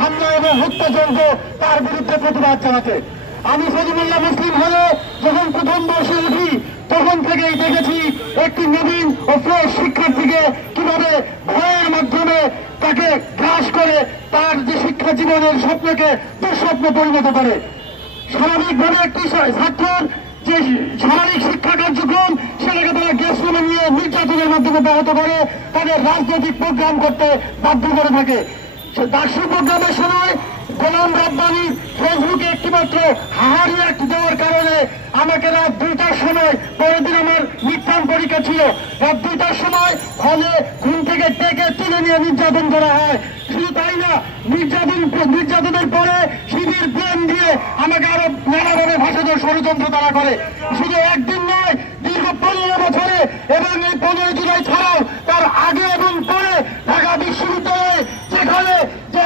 হামলা এবং হত্যা চলবে তার বিরুদ্ধে প্রতিবাদ জানাতে। আমি সলিমুল্লাহ মুসলিম হলে যখন প্রথম বর্ষে উঠি তখন থেকেই দেখেছি একটি নবীন ও ফ্রেশ শিক্ষার্থীকে কিভাবে ভয়ের মাধ্যমে তাকে গ্রাস করে তার যে শিক্ষা জীবনের স্বপ্নকে দুঃস্বপ্নে পরিণত করে। স্বাভাবিকভাবে একটি ছাত্রের যে স্বাভাবিক শিক্ষা কার্যক্রম সেটাকে তারা গেস্ট রুমে নিয়ে নির্যাতনের মাধ্যমে ব্যাহত করে, তাদের রাজনৈতিক প্রোগ্রাম করতে বাধ্য করে থাকে। দার্শনিক প্রোগ্রামের সময় গোলাম রাব্বানি ফেসবুকে একটিমাত্র হাহারি অ্যাক্ট দেওয়ার কারণে আমাকে রাত 2টার সময়, পরের দিন আমার মিডটার্ম পরীক্ষা ছিল, রাত 2টার সময় হলে ঘুম থেকে ডেকে তুলে নিয়ে নির্যাতন করা হয়। শুধু তাই না, নির্যাতনের পরে শিবির প্রেম দিয়ে আমাকে আরো নানাভাবে ভাষাধর ষড়যন্ত্র তারা করে। শুধু একদিন নয়, দীর্ঘ 15 বছরে এবং এই 15 জুলাই ছাড়াও তার আগে এবং পরে ঢাকা বিশ্ববিদ্যালয়